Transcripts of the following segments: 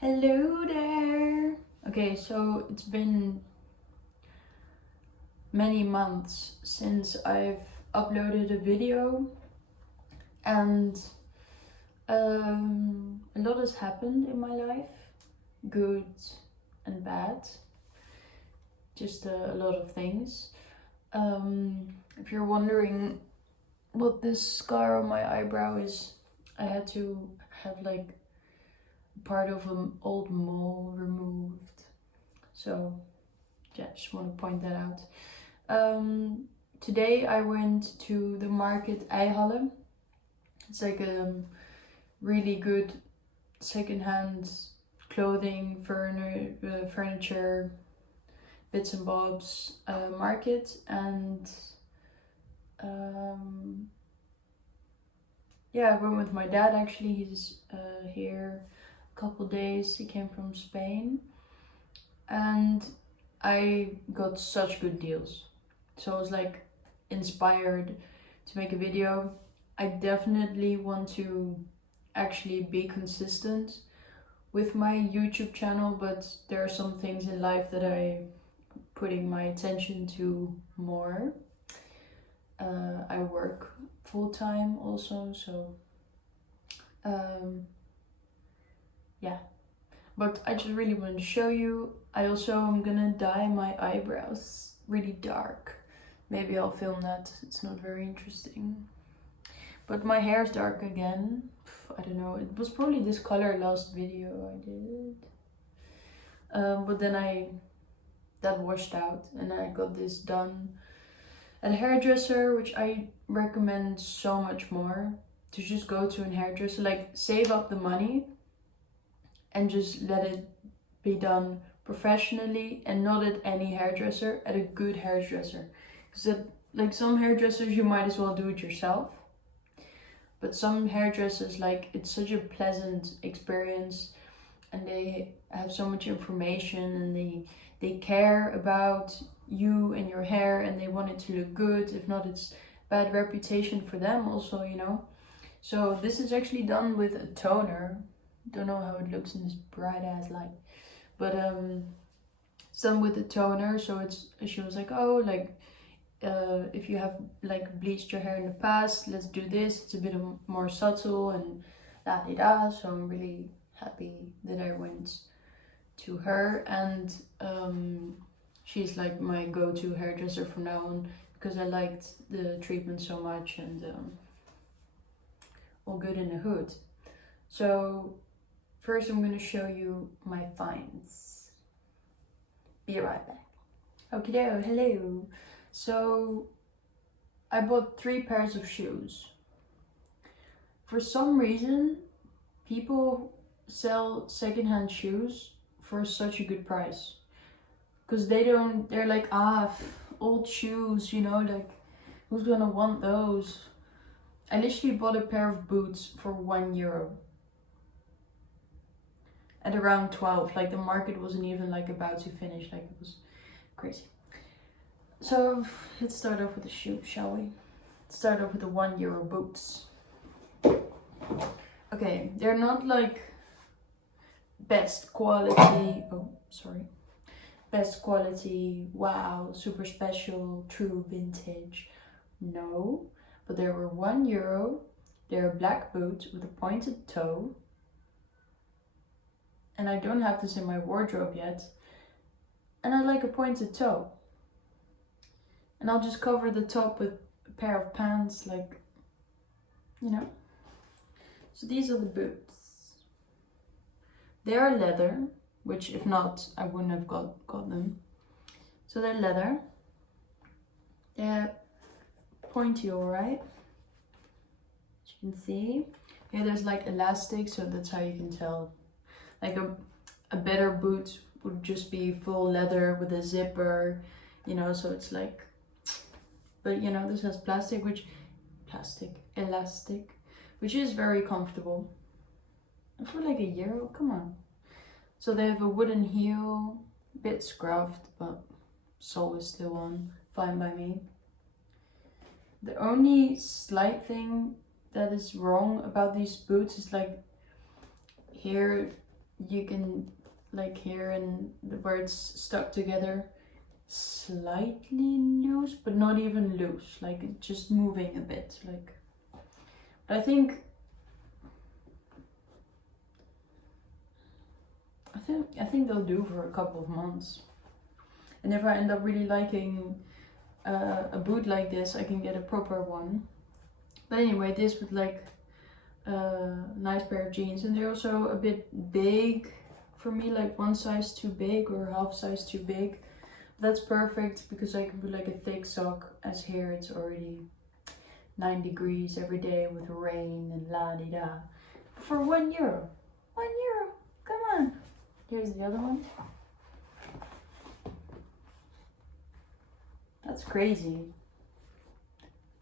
Hello there! Okay, so it's been many months since I've uploaded a video, and a lot has happened in my life, good and bad, just a lot of things. If you're wondering what this scar on my eyebrow is, I had to have like part of an old mole removed. So yeah, just want to point that out. Today I went to the market IJHALLEN. It's like a really good secondhand clothing, furniture, bits and bobs market, and yeah, I went with my dad actually. He's here a couple days. He came from Spain, and I got such good deals. So I was like inspired to make a video. I definitely want to actually be consistent with my YouTube channel, but there are some things in life that I'm putting my attention to more. I work full time also, so yeah. But I just really want to show you. I also am gonna dye my eyebrows really dark. Maybe I'll film that. It's not very interesting. But my hair is dark again. I don't know. It was probably this color last video I did. But then that washed out, and I got this done at a hairdresser, which I recommend so much more. To just go to a hairdresser, like save up the money and just let it be done professionally and not at any hairdresser, at a good hairdresser. Because like some hairdressers you might as well do it yourself, but some hairdressers, like, it's such a pleasant experience, and they have so much information, and they care about you and your hair, and they want it to look good. If not, it's bad reputation for them also, you know. So this is actually done with a toner. Don't know how it looks in this bright ass light, but it's done with a toner. So she was like, oh, like if you have like bleached your hair in the past, let's do this. It's a bit more subtle and da da da. So I'm really happy that I went to her, and she's like my go-to hairdresser from now on, because I liked the treatment so much, and all good in the hood. So first I'm gonna show you my finds. Be right back. Okay, hello. So I bought 3 pairs of shoes. For some reason, people sell secondhand shoes for such a good price. Because they're like, old shoes, you know, like, who's gonna want those? I literally bought a pair of boots for €1 at around 12. Like, the market wasn't even like about to finish, like, it was crazy. So let's start off with the shoe, shall we? Let's start off with the €1 boots. Okay, they're not like best quality, best quality, wow, super special, true vintage. No, but they were €1. They're a black boot with a pointed toe. And I don't have this in my wardrobe yet. And I like a pointed toe. And I'll just cover the top with a pair of pants, like, you know. So these are the boots. They are leather, which if not, I wouldn't have got them. So they're leather. They're pointy, alright. As you can see. Yeah, there's like elastic, so that's how you can tell. Like a better boot would just be full leather with a zipper, you know, so it's like, but you know, this has elastic, which is very comfortable. And for like €1, come on. So they have a wooden heel, a bit scruffed, but sole is still on, fine by me. The only slight thing that is wrong about these boots is like here you can like hear and where it's stuck together, slightly loose, but not even loose, like it's just moving a bit. Like, but I think they'll do for a couple of months. And if I end up really liking a boot like this, I can get a proper one. But anyway, this with like a nice pair of jeans, and they're also a bit big for me, like one size too big or half size too big. That's perfect because I can put like a thick sock, as here it's already 9 degrees every day with rain and la-di-da. For €1. €1, come on. Here's the other one. That's crazy.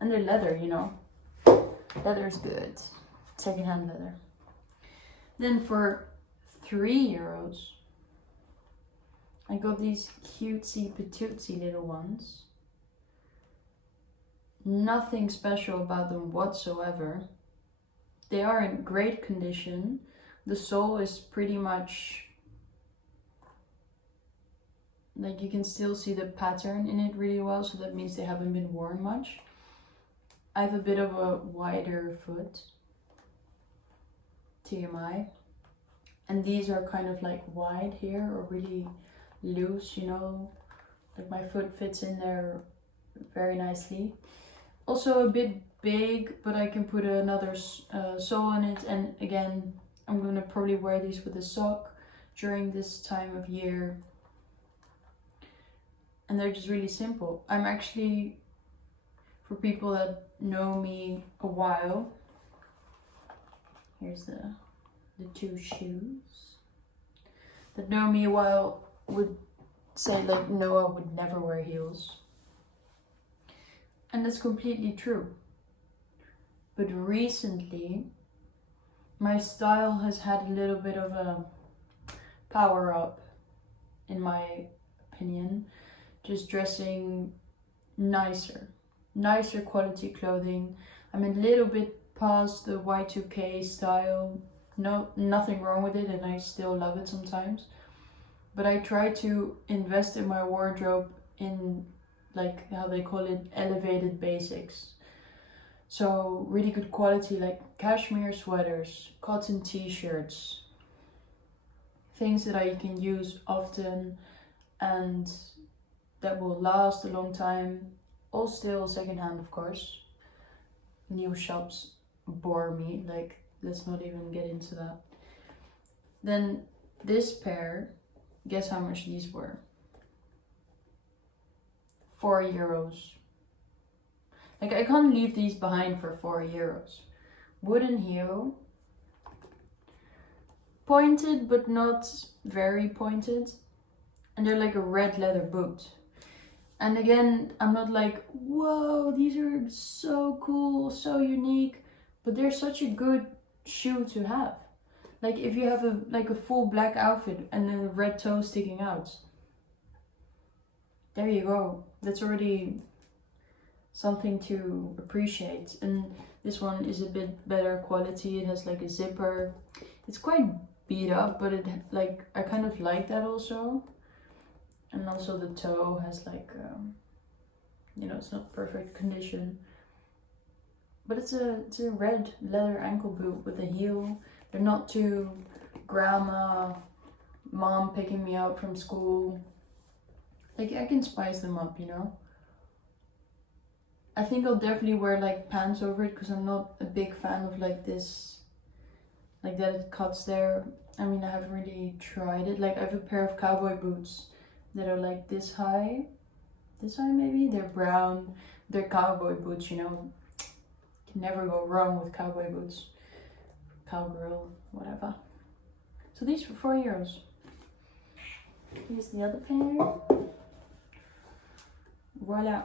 And they're leather, you know. Leather's good. Secondhand leather. Then for €3, I got these cutesy patootsy little ones. Nothing special about them whatsoever. They are in great condition. The sole is pretty much, like, you can still see the pattern in it really well, so that means they haven't been worn much. I have a bit of a wider foot, TMI, and these are kind of like wide here, or really loose, you know, like my foot fits in there very nicely. Also a bit big, but I can put another sole in it, and again, I'm gonna probably wear these with a sock during this time of year. And they're just really simple. I'm actually, for people that know me a while, here's the two shoes, that know me a while would say like, no, I would never wear heels. And that's completely true. But recently, my style has had a little bit of a power up, in my opinion. Just dressing nicer quality clothing. I'm a little bit past the Y2K style. No, nothing wrong with it, and I still love it sometimes. But I try to invest in my wardrobe in, like, how they call it, elevated basics. So really good quality, like cashmere sweaters, cotton t-shirts, things that I can use often and that will last a long time. All still secondhand, of course. New shops bore me, like, let's not even get into that. Then this pair, guess how much these were? €4. Like, I can't leave these behind for €4. Wooden heel, pointed but not very pointed, and they're like a red leather boot. And again, I'm not like, whoa, these are so cool, so unique, but they're such a good shoe to have. Like, if you have a full black outfit and then a red toe sticking out, there you go. That's already something to appreciate. And this one is a bit better quality. It has like a zipper. It's quite beat up, but it, like, I kind of like that also. And also the toe has like, you know, it's not perfect condition. But it's a red leather ankle boot with a heel. They're not too grandma, mom picking me up from school. Like, I can spice them up, you know. I think I'll definitely wear like pants over it, because I'm not a big fan of like this, like that it cuts there. I mean, I haven't really tried it. Like, I have a pair of cowboy boots that are like this high maybe. They're brown, they're cowboy boots, you know. Can never go wrong with cowboy boots. Cowgirl, whatever. So these for €4. Here's the other pair. Voila.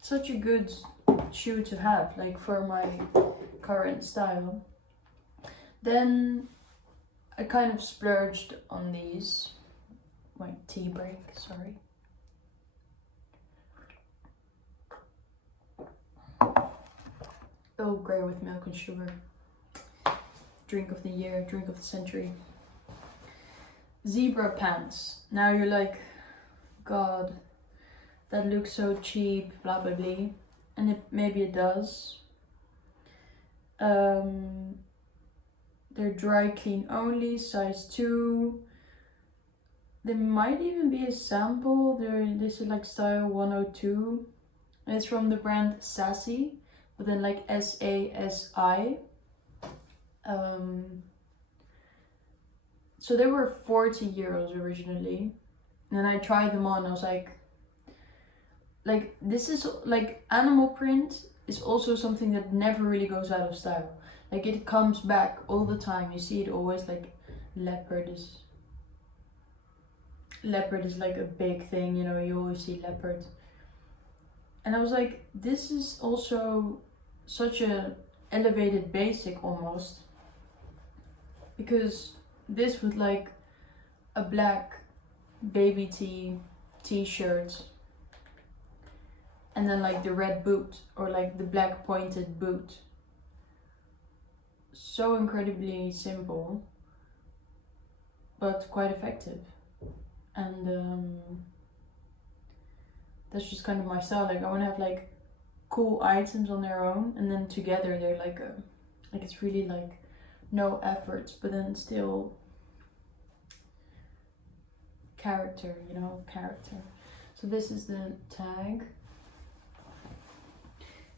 Such a good shoe to have, like, for my current style. Then I kind of splurged on these. My tea break, sorry. Earl Grey with milk and sugar. drink of the year, drink of the century. Zebra pants. Now you're like, God, that looks so cheap, blah blah blah. And maybe it does. They're dry clean only, size 2. There might even be a sample. This is like style 102. And it's from the brand Sassy, but then like SASI. So they were 40 euros originally. And I tried them on. I was like this is like animal print is also something that never really goes out of style. Like it comes back all the time. You see it always, like leopard is like a big thing, you know, you always see leopard. And I was like, this is also such a elevated basic almost. Because this with like a black baby t-shirt and then like the red boot or like the black pointed boot. So incredibly simple, but quite effective. And that's just kind of my style. Like I want to have like cool items on their own, and then together they're like it's really like no effort, but then still character, you know, character. So this is the tag.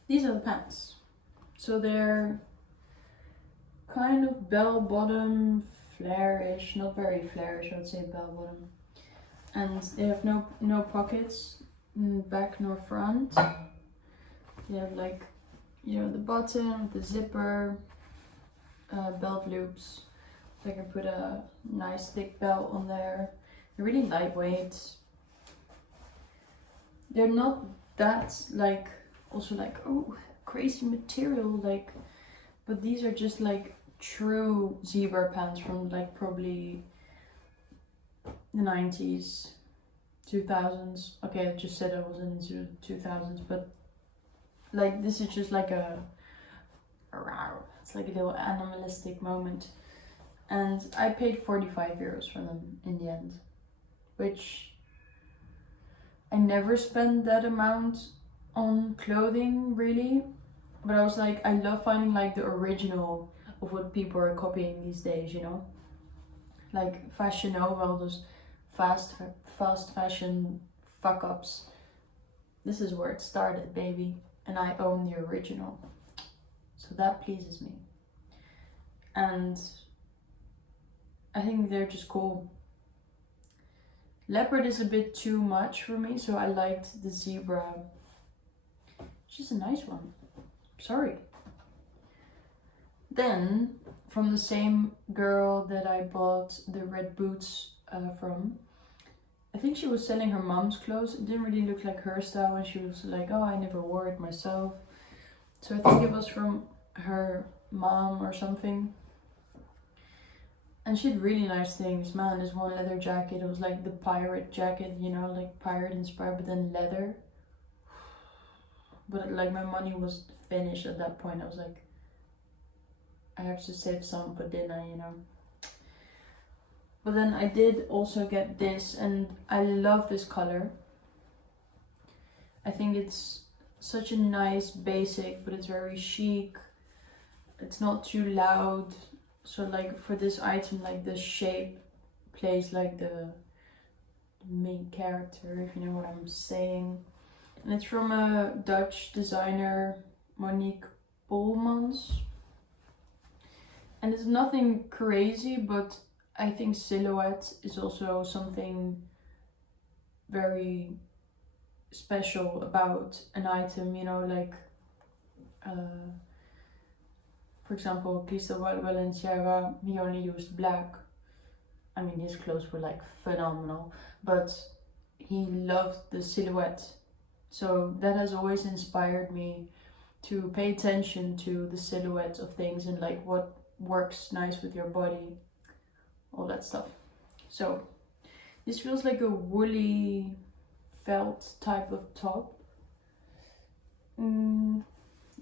These are the pants. So they're kind of bell bottom, flare-ish, not very flare-ish, I would say bell bottom. And they have no pockets, back nor front. They have like, you know, the button, the zipper, belt loops. So I can put a nice thick belt on there. They're really lightweight. They're not that like, also like, oh, crazy material, like, but these are just like true zebra pants from like probably the 90s, 2000s. Okay, I just said I wasn't into 2000s, but like this is just like it's like a little animalistic moment. And I paid 45 euros for them in the end, which I never spend that amount on clothing really, but I was like, I love finding like the original of what people are copying these days, you know, like Fashion Nova, all those fast fashion fuck ups. This is where it started, baby, and I own the original, so that pleases me. And I think they're just cool. Leopard is a bit too much for me, so I liked the zebra, which is a nice one. Sorry. Then, from the same girl that I bought the red boots from, I think she was selling her mom's clothes. It didn't really look like her style, and she was like, oh, I never wore it myself. So I think it was from her mom or something. And she had really nice things. Man, this one leather jacket, it was like the pirate jacket, you know, like pirate inspired, but then leather. But like my money was finished at that point. I was like, I have to save some for dinner, you know. But then I did also get this, and I love this color. I think it's such a nice basic, but it's very chic. It's not too loud. So like for this item, like the shape plays like the main character, if you know what I'm saying. And it's from a Dutch designer, Monique Polmans. And it's nothing crazy, but I think silhouette is also something very special about an item, you know, like for example, Cristobal Balenciaga, he only used black. I mean, his clothes were like phenomenal, but he loved the silhouette. So that has always inspired me to pay attention to the silhouette of things and like what works nice with your body, all that stuff. So this feels like a woolly felt type of top.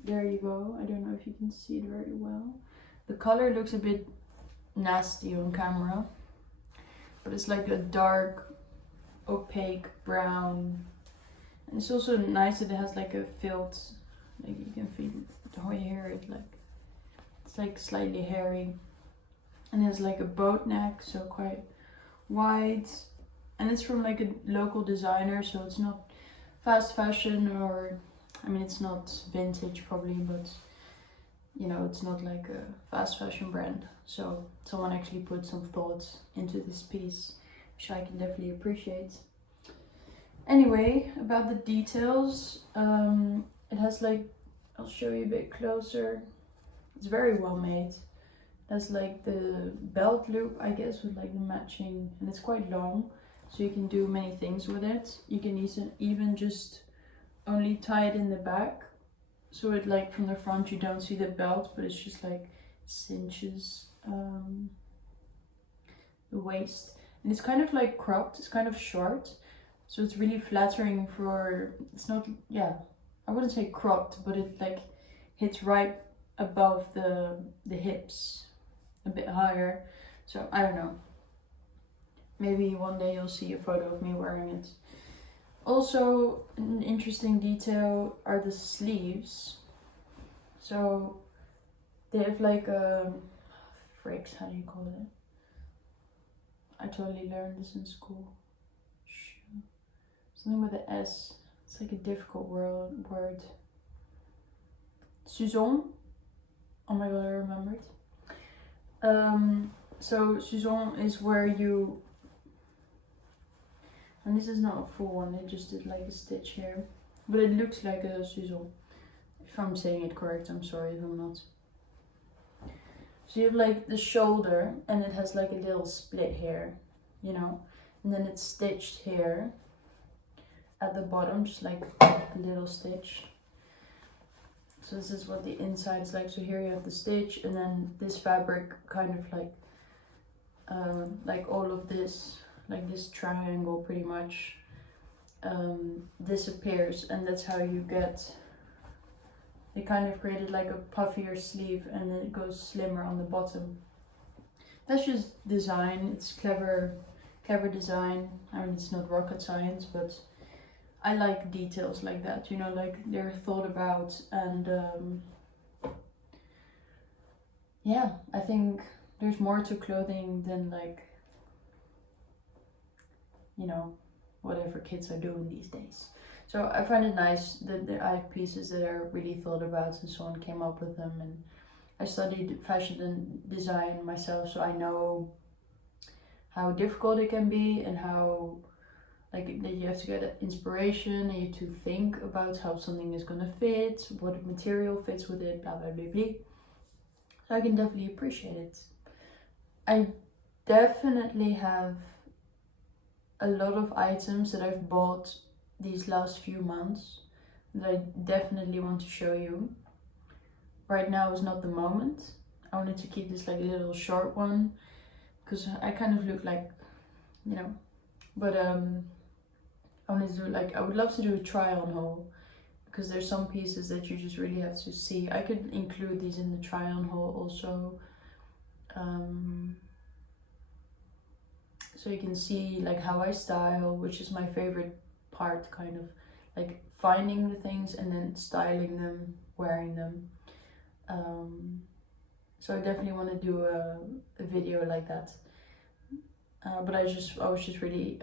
There you go. I don't know if you can see it very well, The color looks a bit nasty on camera, but it's like a dark opaque brown, and it's also nice that it has like a felt, like you can feel how you hear it, like it's like slightly hairy, and it has like a boat neck, so quite wide, and it's from like a local designer, so it's not fast fashion, or I mean it's not vintage probably, but you know, it's not like a fast fashion brand. So someone actually put some thought into this piece, which I can definitely appreciate. Anyway, about the details, it has like, I'll show you a bit closer. It's very well made. It has like the belt loop, I guess, with like the matching, and it's quite long, so you can do many things with it. You can even just only tie it in the back, so it like from the front you don't see the belt, but it's just like cinches the waist, and it's kind of like cropped, it's kind of short, so it's really flattering for, it's not, yeah, I wouldn't say cropped, but it like hits right above the hips, a bit higher. So I don't know, maybe one day you'll see a photo of me wearing it. Also, an interesting detail are the sleeves. So they have like a fricks, how do you call it? I totally learned this in school. Something with an S. It's like a difficult word. Suzon. Oh my god, I remembered. So Suzon is where you, and this is not a full one, they just did like a stitch here, but it looks like a Suzon. If I'm saying it correct, I'm sorry if I'm not. So you have like the shoulder, and it has like a little split here, you know, and then it's stitched here at the bottom, just like a little stitch. So this is what the inside is like. So here you have the stitch, and then this fabric kind of like all of this, like this triangle pretty much disappears, and that's how you get, they kind of created like a puffier sleeve, and then it goes slimmer on the bottom. That's just design, it's clever design. I mean, it's not rocket science, but I like details like that, you know, like they're thought about, and yeah, I think there's more to clothing than like, you know, whatever kids are doing these days. So I find it nice that I have pieces that are really thought about and someone came up with them, and I studied fashion and design myself, so I know how difficult it can be, and how like that you have to get inspiration, and you have to think about how something is gonna fit, what material fits with it, blah blah blah blah. So I can definitely appreciate it. I definitely have a lot of items that I've bought these last few months that I definitely want to show you. Right now is not the moment. I wanted to keep this like a little short one because I kind of look like, you know, but I wanted to do like, I would love to do a try on haul, because there's some pieces that you just really have to see. I could include these in the try on haul also, so you can see like how I style, which is my favorite part, kind of like finding the things and then styling them, wearing them. So I definitely want to do a video like that. But I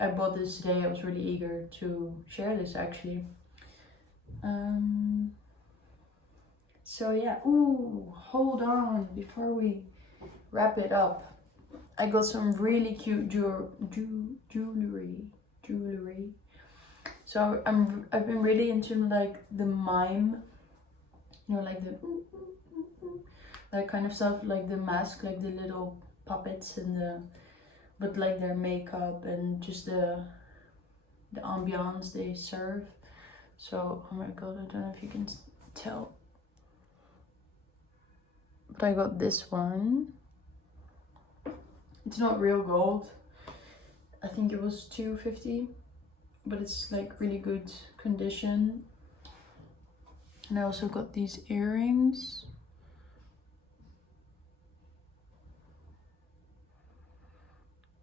bought this today. I was really eager to share this actually. So yeah, ooh, hold on, before we wrap it up, I got some really cute jewelry. So I've been really into like the mime, you know, like the that kind of stuff, like the mask, like the little puppets and but like their makeup and just the ambiance they serve. So oh my god, I don't know if you can tell, but I got this one. It's not real gold. I think it was $2.50, but it's like really good condition. And I also got these earrings.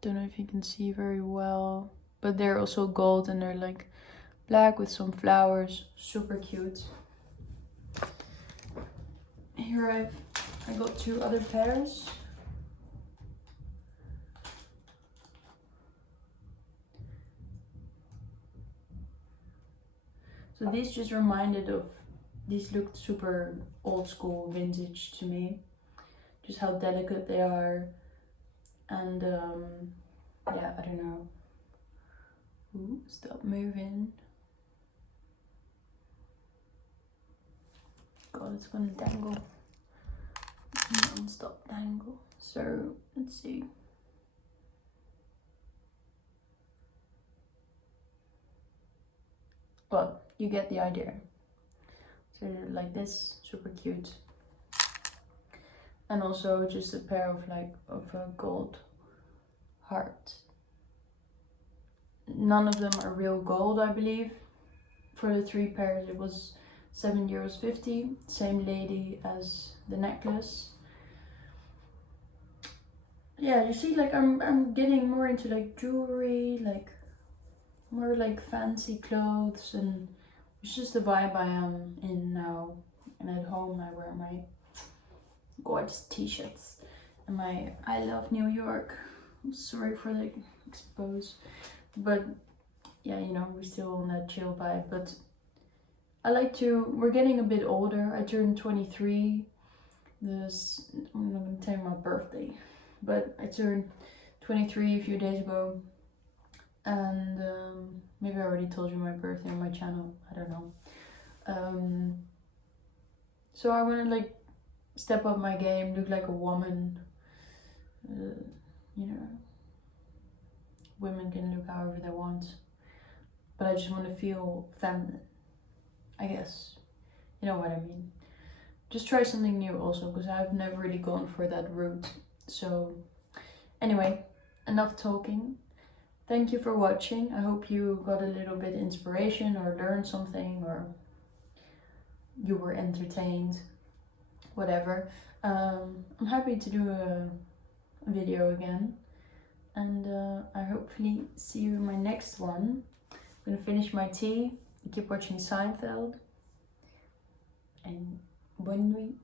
Don't know if you can see very well, but they're also gold and they're like black with some flowers. Super cute. Here I got 2 other pairs. So these just reminded of, these looked super old school, vintage to me. Just how delicate they are. And yeah, I don't know. Ooh, stop moving. God, it's gonna dangle. Non-stop dangle. So let's see. Well, you get the idea. So like this, super cute. And also just a pair of a gold heart. None of them are real gold, I believe. For the 3 pairs it was €7.50. Same lady as the necklace. Yeah, you see, like I'm getting more into like jewelry, like more like fancy clothes, and it's just the vibe I am in now. And at home I wear my gorgeous t-shirts and my I love New York. I'm sorry for the expose, but yeah, you know, we're still on that chill vibe. But I like to, we're getting a bit older. I turned 23 this, I'm not gonna tell you my birthday, but I turned 23 a few days ago. And maybe I already told you my birthday on my channel, I don't know. So I want to like step up my game, look like a woman. You know, women can look however they want, but I just want to feel feminine, I guess. You know what I mean. Just try something new also, because I've never really gone for that route. So anyway, enough talking. Thank you for watching. I hope you got a little bit inspiration or learned something, or you were entertained, whatever. I'm happy to do a video again, and I hopefully see you in my next one. I'm gonna finish my tea, keep watching Seinfeld, and bonne nuit.